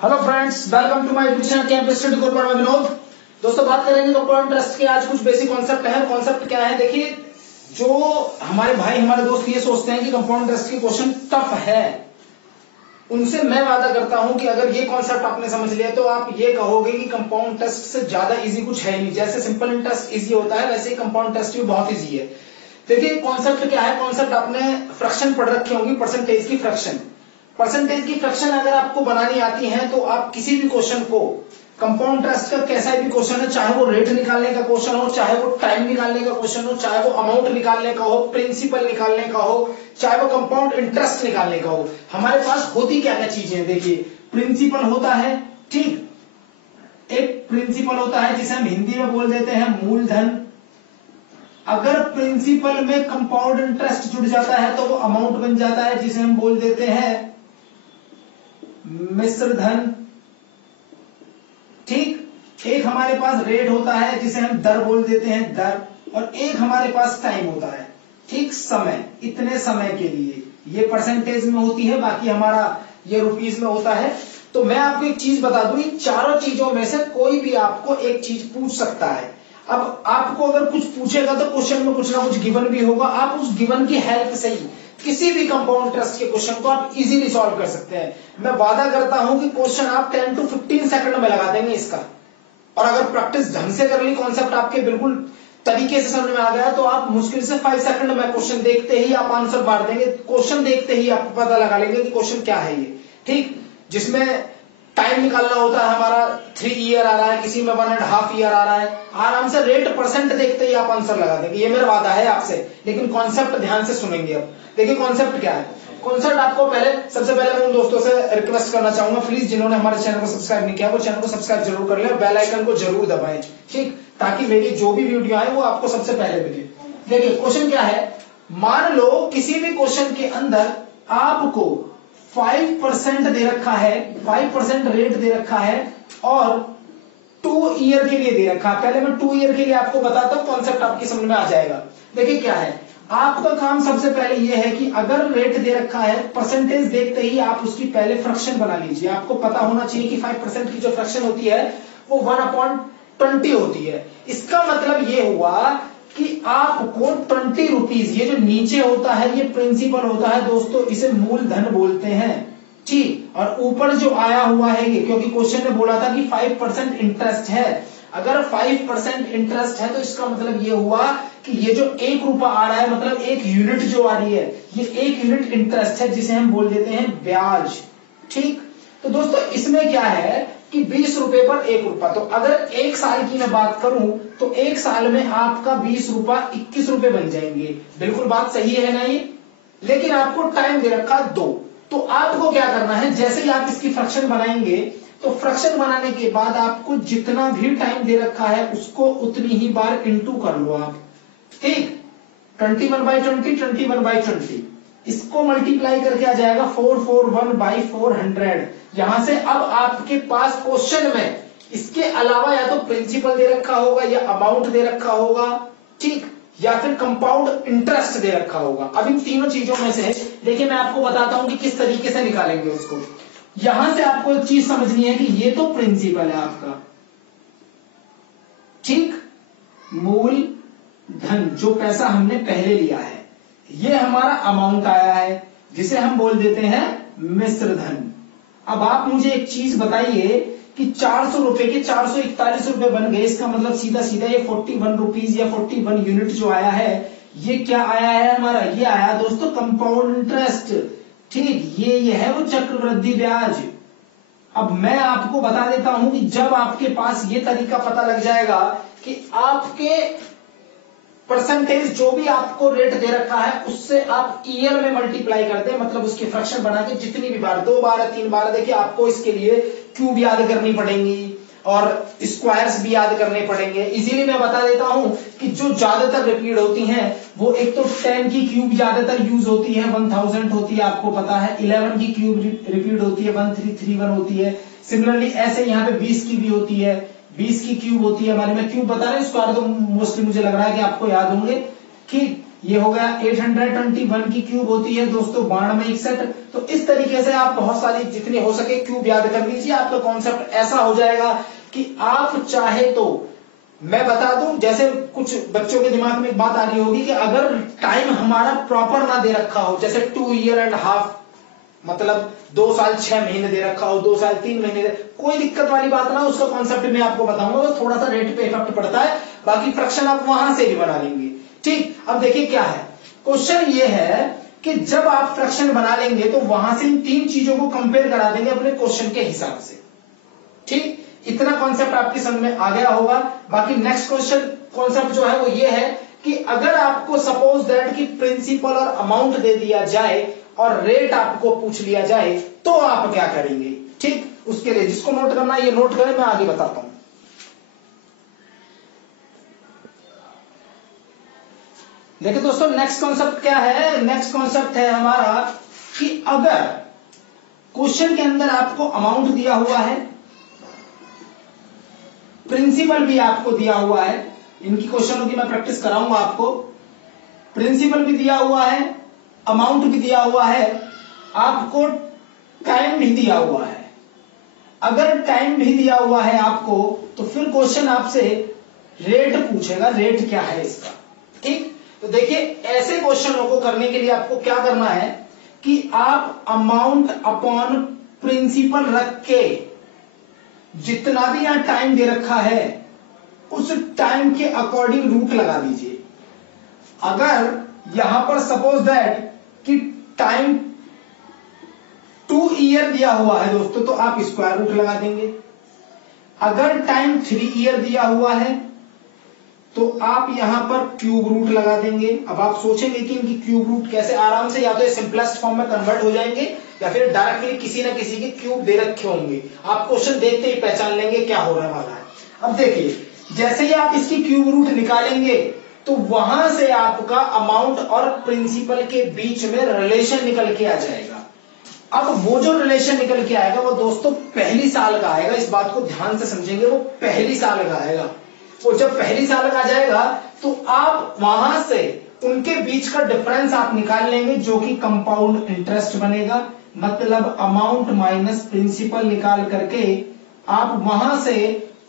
Hello friends, welcome to my YouTube channel campus study course में विनोद। दोस्तों बात करेंगे कंपाउंड इंटरेस्ट के। आज कुछ बेसिक कॉन्सेप्ट है। कॉन्सेप्ट क्या है देखिए, जो हमारे भाई हमारे दोस्त ये सोचते हैं कि कंपाउंड इंटरेस्ट के क्वेश्चन टफ है, उनसे मैं वादा करता हूं कि अगर ये कॉन्सेप्ट आपने समझ लिया तो आप ये कहोगे कि कंपाउंड इंटरेस्ट से ज्यादा इजी कुछ है नहीं। जैसे सिंपल इंटरेस्ट इजी होता है, वैसे ही कंपाउंड इंटरेस्ट भी बहुत इजी है। देखिए कॉन्सेप्ट क्या है। कॉन्सेप्ट आपने फ्रैक्शन पढ़ रखी होंगी, परसेंटेज की फ्रैक्शन। परसेंटेज की फ्रैक्शन अगर आपको बनानी आती है तो आप किसी भी क्वेश्चन को, कंपाउंड इंटरेस्ट का कैसा भी क्वेश्चन है, चाहे वो रेट निकालने का क्वेश्चन हो, चाहे वो टाइम निकालने का क्वेश्चन हो, चाहे वो अमाउंट निकालने का हो, प्रिंसिपल निकालने का हो, चाहे वो कंपाउंड इंटरेस्ट निकालने का हो, हमारे पास होती क्या क्या चीजें। देखिए प्रिंसिपल होता है, ठीक, एक प्रिंसिपल होता है जिसे हम हिंदी में बोल देते हैं मूलधन। अगर प्रिंसिपल में कंपाउंड इंटरेस्ट जुड़ जाता है तो वो अमाउंट बन जाता है जिसे हम बोल देते हैं मिश्र धन, ठीक। एक हमारे पास रेट होता है जिसे हम दर बोल देते हैं दर, और एक हमारे पास टाइम होता है, ठीक, समय। इतने समय के लिए ये परसेंटेज में होती है, बाकी हमारा ये रुपीस में होता है। तो मैं आपको एक चीज बता दूं, इन चारों चीजों में से कोई भी आपको एक चीज पूछ सकता है। अब आपको अगर कुछ पूछेगा तो क्वेश्चन में कुछ ना कुछ गिवन भी होगा। आप उस गिवन की हेल्प से ही किसी भी कंपाउंड इंटरेस्ट के क्वेश्चन को आप इजीली सॉल्व कर सकते हैं। मैं वादा करता हूं कि क्वेश्चन आप 10 to 15 सेकंड में लगा देंगे इसका। और अगर प्रैक्टिस ढंग से कर ली, कॉन्सेप्ट आपके बिल्कुल तरीके से समझ में आ गया, तो आप मुश्किल से 5 सेकंड में क्वेश्चन देखते ही आप आंसर मार देंगे। क्वेश्चन देखते ही आप पता लगा लेंगे कि क्वेश्चन क्या है ये, ठीक। जिसमें टाइम निकालना होता है हमारा 3 ईयर आ रहा है, किसी में 1.5 ईयर आ रहा है, आराम से रेट परसेंट देखते ही आप आंसर लगा देंगे। ये मेरा वादा है आपसे। लेकिन कॉन्सेप्ट ध्यान से सुनेंगे। अब देखिए कॉन्सेप्ट क्या है। कॉन्सेप्ट आपको सबसे पहले मैं उन दोस्तों से रिक्वेस्ट करना चाहूंगा, प्लीज जिन्होंने हमारे चैनल को सब्सक्राइब नहीं किया वो चैनल को सब्सक्राइब जरूर कर ले और बेल आइकन को जरूर दबाएं, ठीक, ताकि मेरी जो भी वीडियो आए वो आपको सबसे पहले मिले। देखिए क्वेश्चन क्या है। मान लो किसी भी क्वेश्चन के अंदर आपको 5% दे रखा है, 5% रेट दे रखा है और 2 ईयर के लिए दे रखा है। पहले मैं 2 ईयर के लिए आपको बताता हूं, कॉन्सेप्ट आपकी समझ में आ जाएगा। देखिए क्या है, आपका काम सबसे पहले यह है कि अगर रेट दे रखा है, परसेंटेज देखते ही आप उसकी पहले फ्रैक्शन बना लीजिए। आपको पता होना चाहिए कि 5% की जो फ्रैक्शन होती है वो 1/20 होती है। इसका मतलब ये हुआ कि आपको 20 रुपीज, ये जो नीचे होता है ये प्रिंसिपल होता है दोस्तों, इसे मूलधन बोलते हैं, ठीक। और ऊपर जो आया हुआ है ये, क्योंकि क्वेश्चन ने बोला था कि 5% इंटरेस्ट है, अगर 5% इंटरेस्ट है तो इसका मतलब ये हुआ कि ये जो 1 रुपया आ रहा है, मतलब 1 यूनिट जो आ रही है, ये 1 यूनिट इंटरेस्ट है जिसे हम बोल देते हैं ब्याज, ठीक। तो दोस्तों इसमें क्या है कि 20 रुपए पर 1 रुपया, तो अगर 1 साल की मैं बात करूं तो 1 साल में आपका 20 रुपया 21 रुपए बन जाएंगे। बिल्कुल बात सही है ना ये। लेकिन आपको टाइम दे रखा 2। तो आपको क्या करना है, जैसे ही आप इसकी फ्रैक्शन बनाएंगे तो फ्रैक्शन बनाने के बाद आपको जितना भी टाइम दे रखा है उसको उतनी ही बार इंटू कर लो आप, ठीक। 21/20, 21/20, इसको मल्टीप्लाई करके आ जाएगा 441/400। यहां से अब आपके पास क्वेश्चन में इसके अलावा या तो प्रिंसिपल दे रखा होगा, या अमाउंट दे रखा होगा, ठीक, या फिर कंपाउंड इंटरेस्ट दे रखा होगा। अब इन तीनों चीजों में से देखिए मैं आपको बताता हूं कि किस तरीके से निकालेंगे उसको। यहां से आपको एक चीज समझनी है कि ये तो प्रिंसिपल है आपका, ठीक, मूल धन, जो पैसा हमने पहले लिया है, ये हमारा अमाउंट आया है जिसे हम बोल देते हैं मिश्र धन। अब आप मुझे एक चीज बताइए कि 400 रुपए के 441 रुपए बन गए, इसका मतलब सीधा सीधा ये 41 रुपीज या 41 यूनिट जो आया है, ये क्या आया है हमारा, ये आया दोस्तों कंपाउंड इंटरेस्ट, ठीक। ये है वो चक्रवृद्धि ब्याज। अब मैं आपको बता देता हूं कि जब आपके पास ये तरीका पता लग जाएगा कि आपके परसेंटेज जो भी आपको रेट दे रखा है उससे आप ईयर में मल्टीप्लाई कर दें, मतलब उसकी फ्रैक्शन बना के जितनी भी बार, 2 बार 3 बार, देखिए आपको इसके लिए क्यूब याद करनी पड़ेंगी और स्क्वायर्स भी याद करने पड़ेंगे। इसीलिए मैं बता देता हूं कि जो ज्यादातर रिपीट होती हैं वो एक तो 10 की क्यूब ज्यादातर यूज होती है, 1000 होती है, आपको पता है। 11 की क्यूब रिपीट होती है, 1331 होती है। सिमिलरली ऐसे यहाँ पे 20 की भी होती है, 20 की क्यूब होती है हमारे में। क्यूब बता रहे हैं, स्क्वायर तो मोस्टली मुझे लग रहा है कि आपको याद होंगे, ठीक। ये हो गया 821 की क्यूब होती है दोस्तों 9261। तो इस तरीके से आप बहुत सारी जितनी हो सके क्यूब याद कर लीजिए। आपका कॉन्सेप्ट ऐसा हो जाएगा कि आप चाहे तो, मैं बता दूं, जैसे कुछ बच्चों के दिमाग में एक बात आ रही होगी कि अगर टाइम हमारा प्रॉपर ना दे रखा हो, जैसे 2 ईयर एंड हाफ, मतलब 2 साल 6 महीने दे रखा हो, 2 साल 3 महीने दे, कोई दिक्कत वाली बात ना, उसका कॉन्सेप्ट मैं आपको बताऊंगा। तो थोड़ा सा रेट पे इफेक्ट पड़ता है, बाकी फ्रैक्शन आप वहां से भी बना लेंगे। ठीक, अब देखिए क्या है क्वेश्चन, ये है कि जब आप फ्रैक्शन बना लेंगे तो वहां से इन 3 चीजों को कंपेयर करा देंगे अपने क्वेश्चन के हिसाब से। ठीक, इतना कॉन्सेप्ट आपकी समझ में आ गया होगा। बाकी नेक्स्ट क्वेश्चन कॉन्सेप्ट जो है वो ये है कि अगर आपको सपोज दैट कि प्रिंसिपल और अमाउंट दे दिया जाए और रेट आपको पूछ लिया जाए तो आप क्या करेंगे। ठीक, उसके लिए जिसको नोट करना है ये नोट करें, मैं आगे बताता हूं। देखिए दोस्तों, नेक्स्ट कॉन्सेप्ट क्या है, नेक्स्ट कॉन्सेप्ट है हमारा कि अगर क्वेश्चन के अंदर आपको अमाउंट दिया हुआ है, प्रिंसिपल भी आपको दिया हुआ है, इनकी क्वेश्चनों की मैं प्रैक्टिस कराऊंगा आपको, प्रिंसिपल भी दिया हुआ है, अमाउंट भी दिया हुआ है, आपको टाइम भी दिया हुआ है। अगर टाइम भी दिया हुआ है आपको तो फिर क्वेश्चन आपसे रेट पूछेगा, रेट क्या है इसका। ठीक, तो देखिए ऐसे क्वेश्चनों को करने के लिए आपको क्या करना है कि आप अमाउंट अपॉन प्रिंसिपल रख के जितना भी यहां टाइम दे रखा है उस टाइम के अकॉर्डिंग रूट लगा दीजिए। अगर यहां पर सपोज दैट कि टाइम 2 ईयर दिया हुआ है दोस्तों, तो आप स्क्वायर रूट लगा देंगे। अगर टाइम 3 ईयर दिया हुआ है तो आप यहां पर क्यूब रूट लगा देंगे। अब आप सोचेंगे कि इनकी क्यूब रूट कैसे, आराम से या तो सिंपलेस्ट फॉर्म में कन्वर्ट हो जाएंगे या फिर डायरेक्टली किसी ना किसी के क्यूब दे रखे होंगे। आप क्वेश्चन देखते ही पहचान लेंगे क्या होने वाला है। अब देखिए, जैसे ही आप इसकी क्यूब रूट निकालेंगे तो वहां से आपका अमाउंट और प्रिंसिपल के बीच में रिलेशन निकल के आ जाएगा। अब वो जो रिलेशन निकल के आएगा वो दोस्तों पहली साल का आएगा, इस बात को ध्यान से समझेंगे, वो पहली साल का आएगा। वो जब पहली साल का आ जाएगा तो आप वहां से उनके बीच का डिफरेंस आप निकाल लेंगे जो कि कंपाउंड इंटरेस्ट बनेगा। मतलब अमाउंट माइनस प्रिंसिपल निकाल करके आप वहां से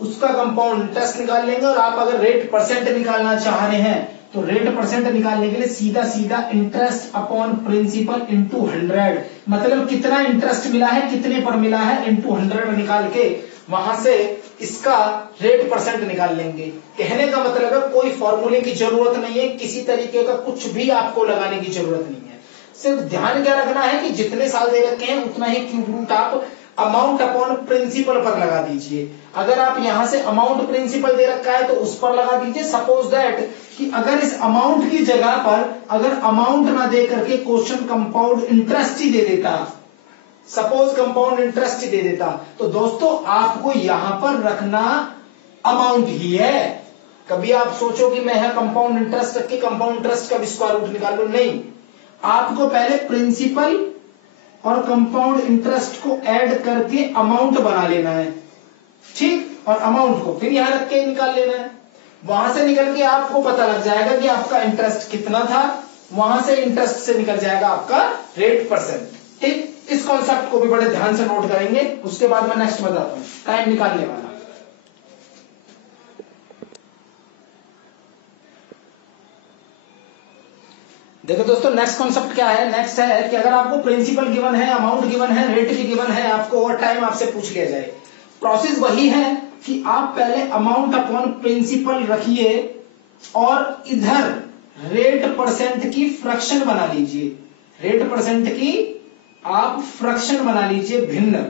उसका कंपाउंड इंटरेस्ट निकाल लेंगे। और आप अगर रेट परसेंट निकालना चाह रहे हैं तो रेट परसेंट निकालने के लिए सीधा सीधा इंटरेस्ट अपॉन प्रिंसिपल इंटू 100, मतलब कितना इंटरेस्ट मिला है, कितने पर मिला है, इंटू 100 निकाल के वहां से इसका रेट परसेंट निकाल लेंगे। कहने का मतलब है कोई फॉर्मूले की जरूरत नहीं है, किसी तरीके का कुछ भी आपको लगाने की जरूरत नहीं है। सिर्फ ध्यान क्या रखना है कि जितने साल दे रखे हैं उतना ही क्यूब रूट आप अमाउंट अपॉन प्रिंसिपल पर लगा दीजिए। अगर आप यहां से अमाउंट प्रिंसिपल दे रखा है तो उस पर लगा दीजिए। सपोज दैट कि अगर इस अमाउंट की जगह पर अगर अमाउंट ना दे करके क्वेश्चन कंपाउंड इंटरेस्ट ही दे देता, सपोज कंपाउंड इंटरेस्ट ही दे देता, तो दोस्तों आपको यहां पर रखना अमाउंट ही है। कभी आप सोचो कि मैं यहां कंपाउंड इंटरेस्ट रख के कंपाउंड इंटरेस्ट का भी स्क्वायर रूट निकाल लूं, नहीं, आपको पहले प्रिंसिपल और कंपाउंड इंटरेस्ट को ऐड करके अमाउंट बना लेना है। ठीक, और अमाउंट को फिर यहां रख के निकाल लेना है। वहां से निकल के आपको पता लग जाएगा कि आपका इंटरेस्ट कितना था, वहां से इंटरेस्ट से निकल जाएगा आपका रेट परसेंट। ठीक, इस कॉन्सेप्ट को भी बड़े ध्यान से नोट करेंगे, उसके बाद मैं नेक्स्ट बताता हूं टाइम निकालने वाला। देखो दोस्तों, नेक्स्ट कॉन्सेप्ट क्या है, नेक्स्ट है कि अगर आपको प्रिंसिपल गिवन है, अमाउंट गिवन है, रेट भी गिवन है, आपको और टाइम आपसे पूछ लिया जाए, प्रोसेस वही है कि आप पहले अमाउंट अपॉन प्रिंसिपल रखिए और इधर रेट परसेंट की फ्रैक्शन बना लीजिए। रेट परसेंट की आप फ्रैक्शन बना लीजिए, भिन्न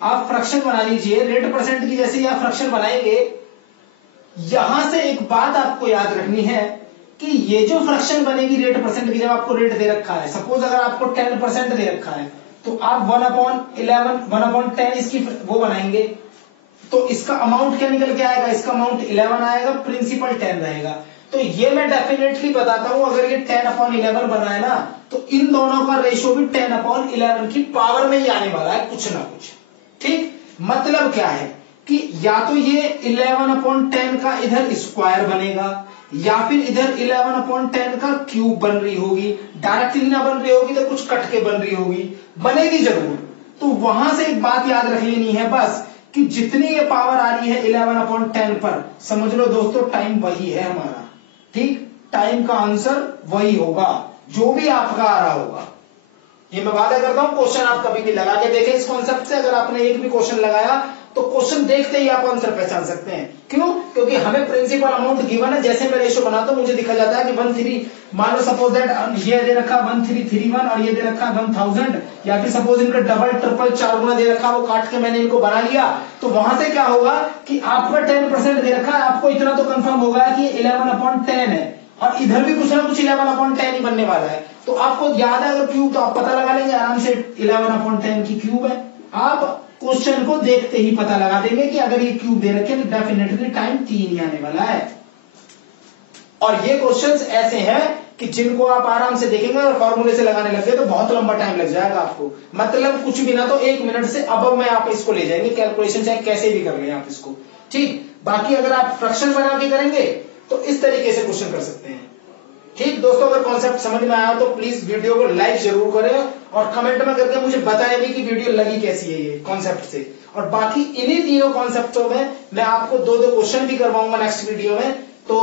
आप फ्रैक्शन बना लीजिए। रेट परसेंट की जैसे ही आप फ्रैक्शन बनाएंगे, यहां से एक बात आपको याद रखनी है कि ये जो फ्रैक्शन बनेगी रेट परसेंट की, जब आपको रेट दे रखा है, सपोज अगर आपको 10% दे रखा है तो आप 1/11 1/10 इसकी वो बनाएंगे, तो इसका अमाउंट क्या निकल के आएगा, इसका अमाउंट 11 आएगा, प्रिंसिपल 10 रहेगा। तो ये मैं डेफिनेटली बताता हूं, अगर ये 10/11 बना है ना तो इन दोनों का रेशियो भी 10/11 की पावर में ही आने वाला है, कुछ ना कुछ। ठीक, मतलब क्या है कि या तो ये 11/10 का इधर स्क्वायर बनेगा या फिर इधर 11/10 का क्यूब बन रही होगी, डायरेक्टली ना बन रही होगी तो कुछ कट के बन रही होगी, बनेगी जरूर। तो वहां से एक बात याद रख लेनी है बस कि जितनी ये पावर आ रही है 11/10 पर, समझ लो दोस्तों टाइम वही है हमारा। ठीक, टाइम का आंसर वही होगा जो भी आपका आ रहा होगा। ये मैं वादा करता हूं, क्वेश्चन आप कभी भी लगा के देखें इस कॉन्सेप्ट से। अगर आपने एक भी क्वेश्चन लगाया तो क्वेश्चन देखते ही आप आंसर पहचान सकते हैं। क्यों? क्योंकि हमें प्रिंसिपल अमाउंट गिवन है, जैसे मैं रेशियो बनाता हूं मुझे दिखा जाता है कि 13, मान लो सपोज दैट ये दे रखा 1331 और ये दे रखा 1000, या फिर सपोज इनका डबल ट्रिपल 4 गुना दे रखा, वो काट के मैंने इनको बना लिया। तो वहां से क्या होगा कि आपका 10% दे रखा है, आपको इतना तो कंफर्म होगा कि 11/10 है, और इधर भी कुछ ना कुछ 11/10 ही बनने वाला है। तो आपको याद है अगर क्यूब, तो आप पता लगा लेंगे आराम से 11/10 की क्यूब है। आप क्वेश्चन को देखते ही पता लगा देंगे कि अगर ये क्यूब दे रखे तो डेफिनेटली टाइम 3 ही आने वाला है। और ये क्वेश्चंस ऐसे हैं कि जिनको आप आराम से देखेंगे और फॉर्मूले से लगाने लगे तो बहुत लंबा टाइम लग जाएगा आपको। मतलब कुछ भी ना तो 1 मिनट से अब में आप इसको ले जाएंगे, कैलकुलेशन चाहे कैसे भी कर लें आप इसको। ठीक, बाकी अगर आप फ्रैक्शन बना के करेंगे तो इस तरीके से क्वेश्चन कर सकते हैं। ठीक दोस्तों, अगर कॉन्सेप्ट समझ में आया तो प्लीज वीडियो को लाइक जरूर करें और कमेंट में करके मुझे बताएं भी कि वीडियो लगी कैसी है ये कॉन्सेप्ट से। और बाकी इन्हीं तीनों कॉन्सेप्टों में मैं आपको 2 क्वेश्चन भी करवाऊंगा नेक्स्ट वीडियो में। तो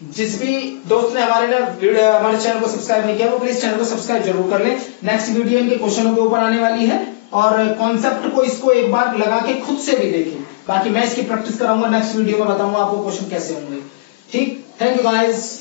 जिस भी दोस्त ने हमारे चैनल को सब्सक्राइब नहीं किया वो प्लीज चैनल को सब्सक्राइब जरूर कर लें। नेक्स्ट वीडियो इनके क्वेश्चनों के ऊपर आने वाली है और कॉन्सेप्ट को इसको एक बार लगा के खुद से भी देखें। बाकी मैं इसकी प्रैक्टिस कराऊंगा, नेक्स्ट वीडियो में बताऊंगा आपको क्वेश्चन कैसे होंगे। ठीक, थैंक यू गाइस।